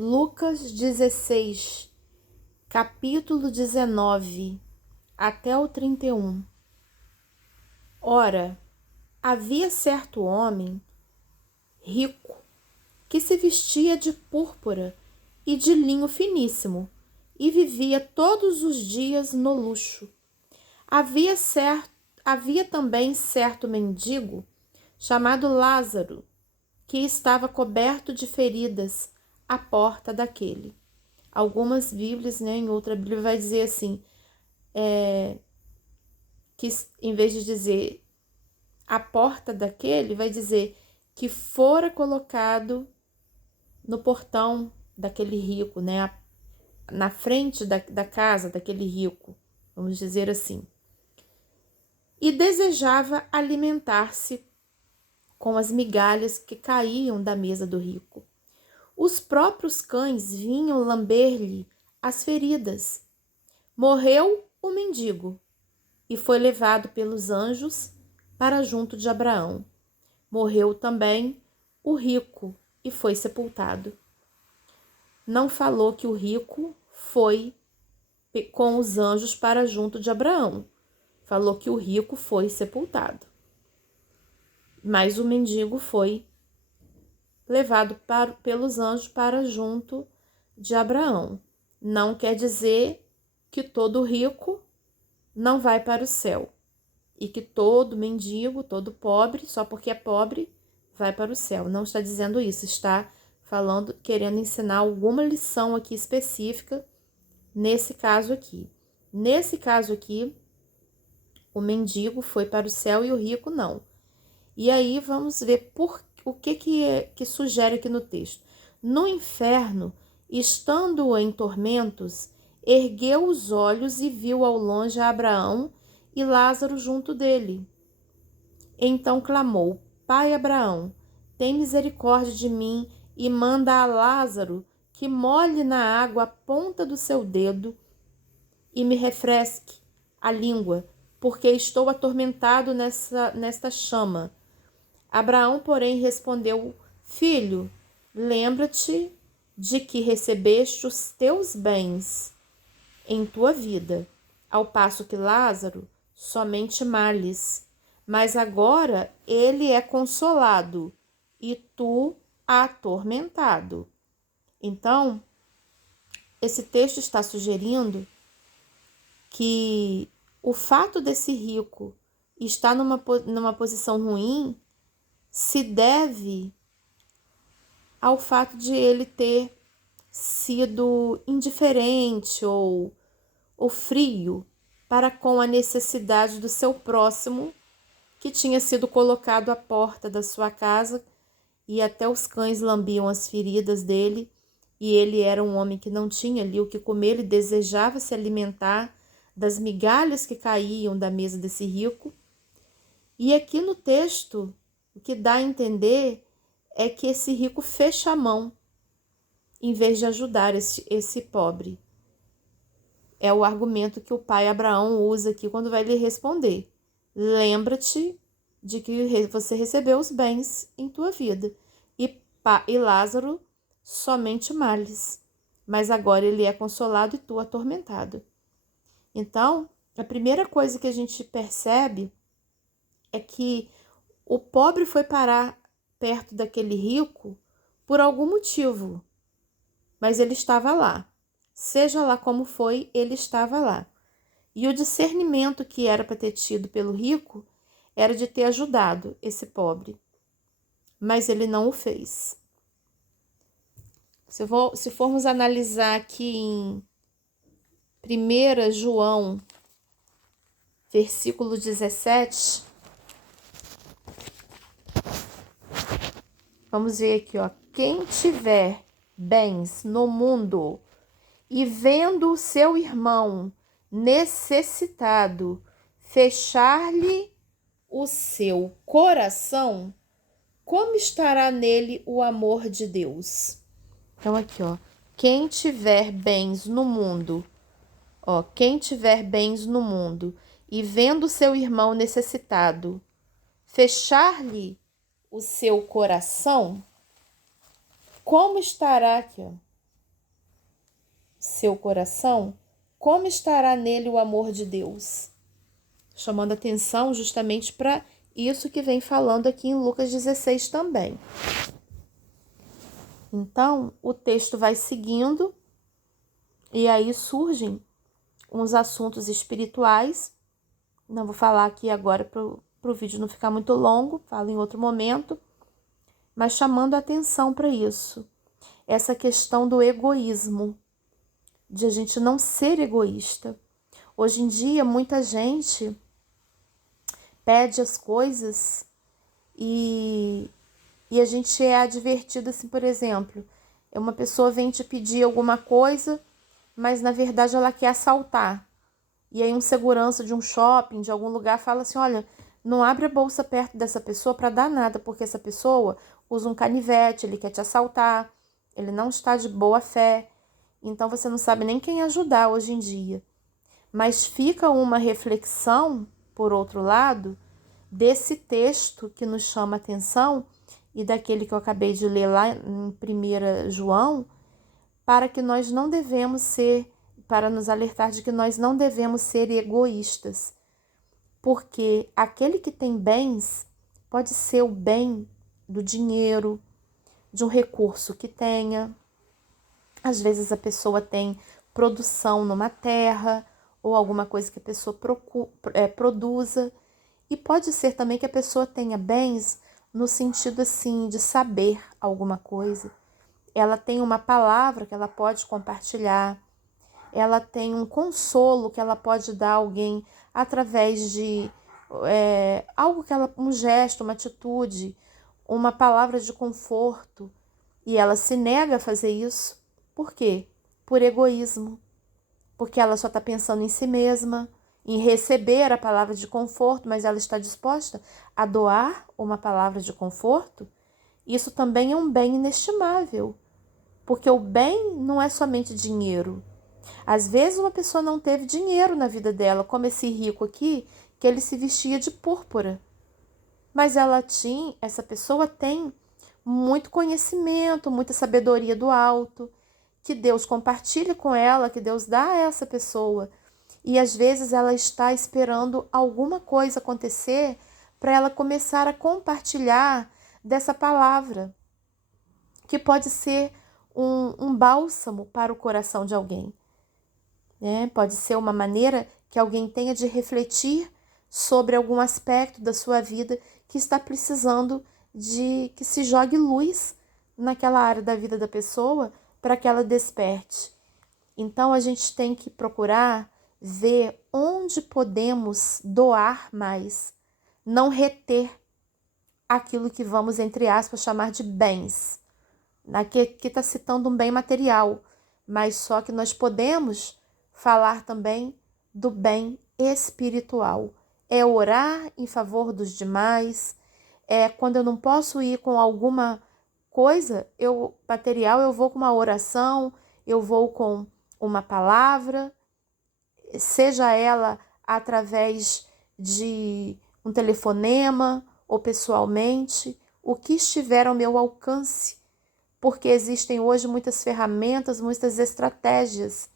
Lucas 16, capítulo 19, até o 31. Ora, havia certo homem rico que se vestia de púrpura e de linho finíssimo e vivia todos os dias no luxo. Havia também certo mendigo chamado Lázaro, que estava coberto de feridas à porta daquele. Algumas Bíblias, em outra Bíblia vai dizer assim, que em vez de dizer a porta daquele, vai dizer que fora colocado no portão daquele rico, na frente da casa daquele rico, vamos dizer assim. E desejava alimentar-se com as migalhas que caíam da mesa do rico. Os próprios cães vinham lamber-lhe as feridas. Morreu o mendigo e foi levado pelos anjos para junto de Abraão. Morreu também o rico e foi sepultado. Não falou que o rico foi com os anjos para junto de Abraão. Falou que o rico foi sepultado. Mas o mendigo foi levado pelos anjos para junto de Abraão. Não quer dizer que todo rico não vai para o céu e que todo mendigo, todo pobre, só porque é pobre, vai para o céu. Não está dizendo isso, está falando, querendo ensinar alguma lição aqui específica nesse caso aqui. Nesse caso aqui, o mendigo foi para o céu e o rico não. E aí vamos ver o que sugere aqui no texto. No inferno, estando em tormentos, ergueu os olhos e viu ao longe Abraão e Lázaro junto dele. Então clamou: Pai Abraão, tem misericórdia de mim e manda a Lázaro que molhe na água a ponta do seu dedo e me refresque a língua, porque estou atormentado nesta chama. Abraão, porém, respondeu: Filho, lembra-te de que recebeste os teus bens em tua vida, ao passo que Lázaro somente males. Mas agora ele é consolado e tu atormentado. Então, esse texto está sugerindo que o fato desse rico estar numa posição ruim se deve ao fato de ele ter sido indiferente ou frio para com a necessidade do seu próximo, que tinha sido colocado à porta da sua casa e até os cães lambiam as feridas dele, e ele era um homem que não tinha ali o que comer, ele desejava se alimentar das migalhas que caíam da mesa desse rico. E aqui no texto, o que dá a entender é que esse rico fecha a mão em vez de ajudar esse pobre. É o argumento que o pai Abraão usa aqui quando vai lhe responder. Lembra-te de que você recebeu os bens em tua vida. E Lázaro somente males. Mas agora ele é consolado e tu atormentado. Então, a primeira coisa que a gente percebe é que o pobre foi parar perto daquele rico por algum motivo, mas ele estava lá. Seja lá como foi, ele estava lá. E o discernimento que era para ter tido pelo rico era de ter ajudado esse pobre, mas ele não o fez. Se formos analisar aqui em 1 João, versículo 17, vamos ver aqui, ó. Quem tiver bens no mundo e vendo o seu irmão necessitado fechar-lhe o seu coração, como estará nele o amor de Deus? Então aqui, ó, quem tiver bens no mundo, e vendo o seu irmão necessitado fechar-lhe o seu coração, como estará aqui, ó? seu coração, como estará nele o amor de Deus? Chamando atenção justamente para isso que vem falando aqui em Lucas 16 também. Então, o texto vai seguindo e aí surgem uns assuntos espirituais. Não vou falar aqui agora para o vídeo não ficar muito longo, falo em outro momento, mas chamando atenção para isso. Essa questão do egoísmo, de a gente não ser egoísta. Hoje em dia, muita gente pede as coisas e a gente é advertido assim, por exemplo, uma pessoa vem te pedir alguma coisa, mas na verdade ela quer assaltar. E aí um segurança de um shopping, de algum lugar, fala assim, olha, não abre a bolsa perto dessa pessoa para dar nada, porque essa pessoa usa um canivete, ele quer te assaltar, ele não está de boa fé. Então você não sabe nem quem ajudar hoje em dia. Mas fica uma reflexão, por outro lado, desse texto que nos chama a atenção e daquele que eu acabei de ler lá em 1 João, para que nós não devemos ser, para nos alertar de que nós não devemos ser egoístas. Porque aquele que tem bens pode ser o bem do dinheiro, de um recurso que tenha. Às vezes a pessoa tem produção numa terra ou alguma coisa que a pessoa produza. E pode ser também que a pessoa tenha bens no sentido assim de saber alguma coisa. Ela tem uma palavra que ela pode compartilhar. Ela tem um consolo que ela pode dar a alguém através de algo que ela, um gesto, uma atitude, uma palavra de conforto. E ela se nega a fazer isso. Por quê? Por egoísmo. Porque ela só está pensando em si mesma, em receber a palavra de conforto, mas ela está disposta a doar uma palavra de conforto. Isso também é um bem inestimável. Porque o bem não é somente dinheiro. Às vezes uma pessoa não teve dinheiro na vida dela, como esse rico aqui, que ele se vestia de púrpura. Mas essa pessoa tem muito conhecimento, muita sabedoria do alto, que Deus compartilha com ela, que Deus dá a essa pessoa. E às vezes ela está esperando alguma coisa acontecer para ela começar a compartilhar dessa palavra, que pode ser um bálsamo para o coração de alguém. Pode ser uma maneira que alguém tenha de refletir sobre algum aspecto da sua vida que está precisando de que se jogue luz naquela área da vida da pessoa para que ela desperte. Então a gente tem que procurar ver onde podemos doar mais, não reter aquilo que vamos, entre aspas, chamar de bens. Aqui está citando um bem material, mas só que nós podemos falar também do bem espiritual. É orar em favor dos demais, quando eu não posso ir com alguma coisa material, eu vou com uma oração, eu vou com uma palavra, seja ela através de um telefonema ou pessoalmente, o que estiver ao meu alcance, porque existem hoje muitas ferramentas, muitas estratégias,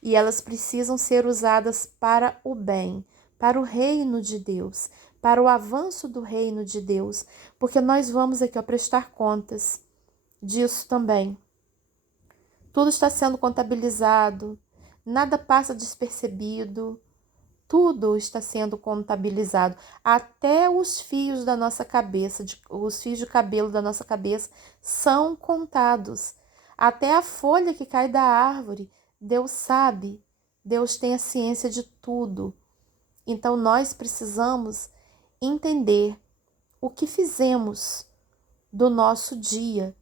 e elas precisam ser usadas para o bem, para o reino de Deus, para o avanço do reino de Deus, porque nós vamos aqui prestar contas disso também. Tudo está sendo contabilizado, nada passa despercebido, tudo está sendo contabilizado, até os fios da nossa cabeça, os fios de cabelo da nossa cabeça são contados, até a folha que cai da árvore, Deus sabe, Deus tem a ciência de tudo. Então nós precisamos entender o que fizemos do nosso dia,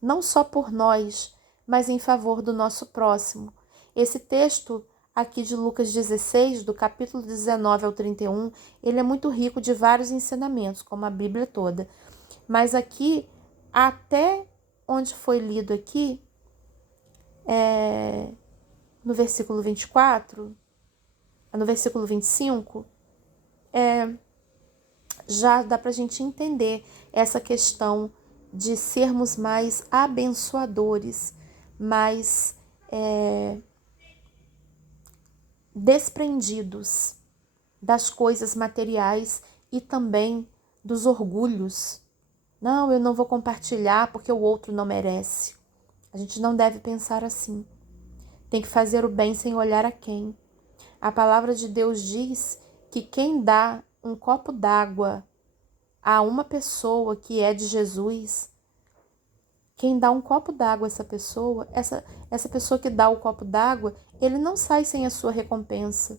não só por nós, mas em favor do nosso próximo. Esse texto aqui de Lucas 16, do capítulo 19 ao 31, ele é muito rico de vários ensinamentos, como a Bíblia toda. Mas aqui, até onde foi lido aqui, no versículo 24, no versículo 25, já dá para a gente entender essa questão de sermos mais abençoadores, mais desprendidos das coisas materiais e também dos orgulhos. Não, eu não vou compartilhar porque o outro não merece. A gente não deve pensar assim. Tem que fazer o bem sem olhar a quem. A palavra de Deus diz que quem dá um copo d'água a uma pessoa que é de Jesus, quem dá um copo d'água a essa pessoa, essa pessoa que dá o copo d'água, ele não sai sem a sua recompensa.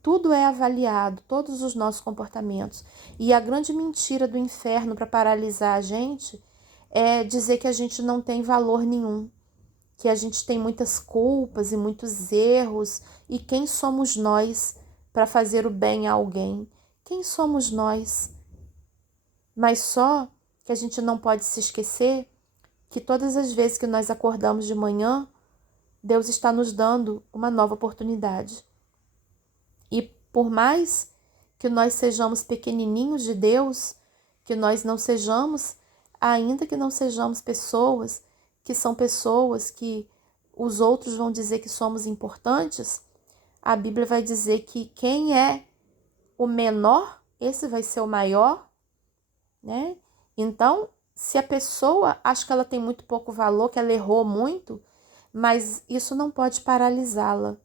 Tudo é avaliado, todos os nossos comportamentos. E a grande mentira do inferno para paralisar a gente é dizer que a gente não tem valor nenhum, que a gente tem muitas culpas e muitos erros. E quem somos nós para fazer o bem a alguém? Quem somos nós? Mas só que a gente não pode se esquecer que todas as vezes que nós acordamos de manhã, Deus está nos dando uma nova oportunidade. E por mais que nós sejamos pequenininhos de Deus, que nós não sejamos, ainda que não sejamos pessoas que são pessoas que os outros vão dizer que somos importantes, a Bíblia vai dizer que quem é o menor, esse vai ser o maior, né? Então, se a pessoa acha que ela tem muito pouco valor, que ela errou muito, mas isso não pode paralisá-la.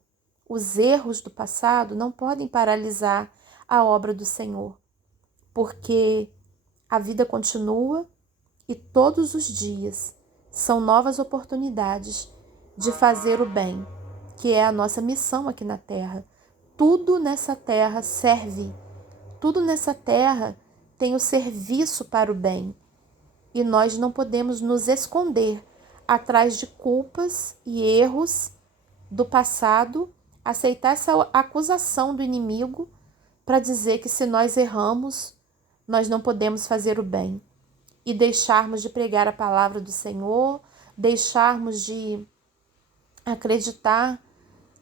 Os erros do passado não podem paralisar a obra do Senhor, porque a vida continua e todos os dias são novas oportunidades de fazer o bem, que é a nossa missão aqui na Terra. Tudo nessa terra serve, tudo nessa terra tem o serviço para o bem. E nós não podemos nos esconder atrás de culpas e erros do passado, aceitar essa acusação do inimigo para dizer que se nós erramos, nós não podemos fazer o bem. E deixarmos de pregar a palavra do Senhor, deixarmos de acreditar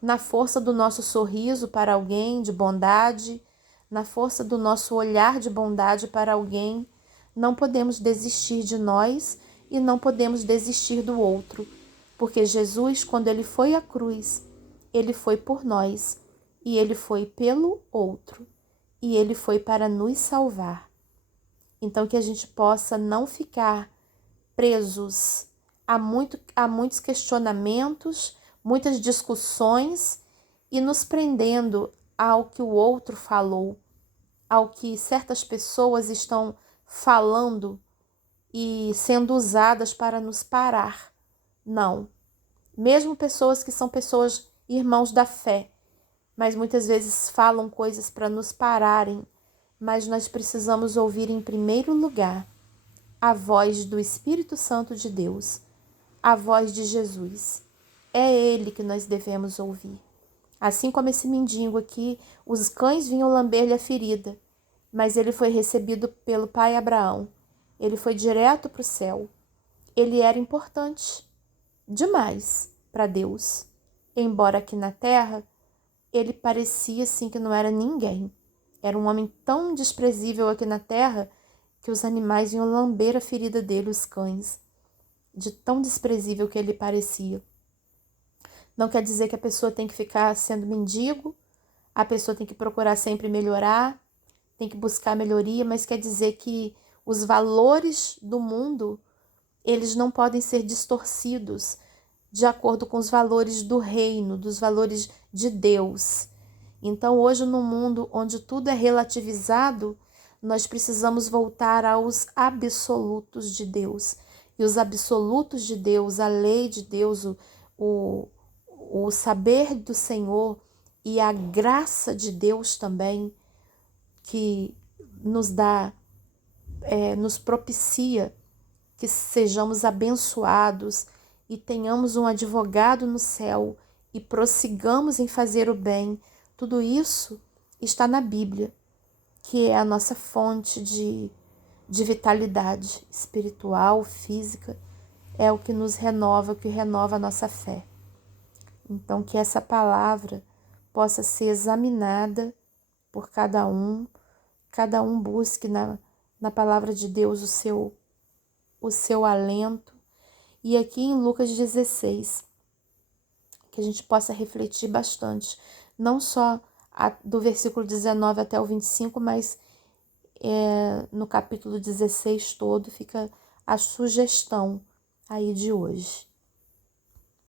na força do nosso sorriso para alguém de bondade, na força do nosso olhar de bondade para alguém. Não podemos desistir de nós e não podemos desistir do outro, porque Jesus, quando ele foi à cruz, ele foi por nós e ele foi pelo outro e ele foi para nos salvar. Então que a gente possa não ficar presos a muitos questionamentos, muitas discussões e nos prendendo ao que o outro falou, ao que certas pessoas estão falando e sendo usadas para nos parar. Não. Mesmo pessoas que são pessoas irmãos da fé, mas muitas vezes falam coisas para nos pararem, mas nós precisamos ouvir em primeiro lugar a voz do Espírito Santo de Deus, a voz de Jesus. É Ele que nós devemos ouvir. Assim como esse mendigo aqui, os cães vinham lamber-lhe a ferida, mas ele foi recebido pelo pai Abraão. Ele foi direto para o céu. Ele era importante demais para Deus. Embora aqui na terra, ele parecia assim que não era ninguém. Era um homem tão desprezível aqui na terra que os animais iam lamber a ferida dele, os cães, de tão desprezível que ele parecia. Não quer dizer que a pessoa tem que ficar sendo mendigo, a pessoa tem que procurar sempre melhorar, tem que buscar melhoria, mas quer dizer que os valores do mundo, eles não podem ser distorcidos de acordo com os valores do reino, dos valores de Deus. Então, hoje, no mundo onde tudo é relativizado, nós precisamos voltar aos absolutos de Deus. E os absolutos de Deus, a lei de Deus, o saber do Senhor e a graça de Deus também, que nos dá, nos propicia que sejamos abençoados e tenhamos um advogado no céu e prossigamos em fazer o bem. Tudo isso está na Bíblia, que é a nossa fonte de vitalidade espiritual, física, é o que nos renova, que renova a nossa fé. Então, que essa palavra possa ser examinada por cada um busque na palavra de Deus o seu alento. E aqui em Lucas 16, que a gente possa refletir bastante, não só do versículo 19 até o 25, mas no capítulo 16 todo fica a sugestão aí de hoje.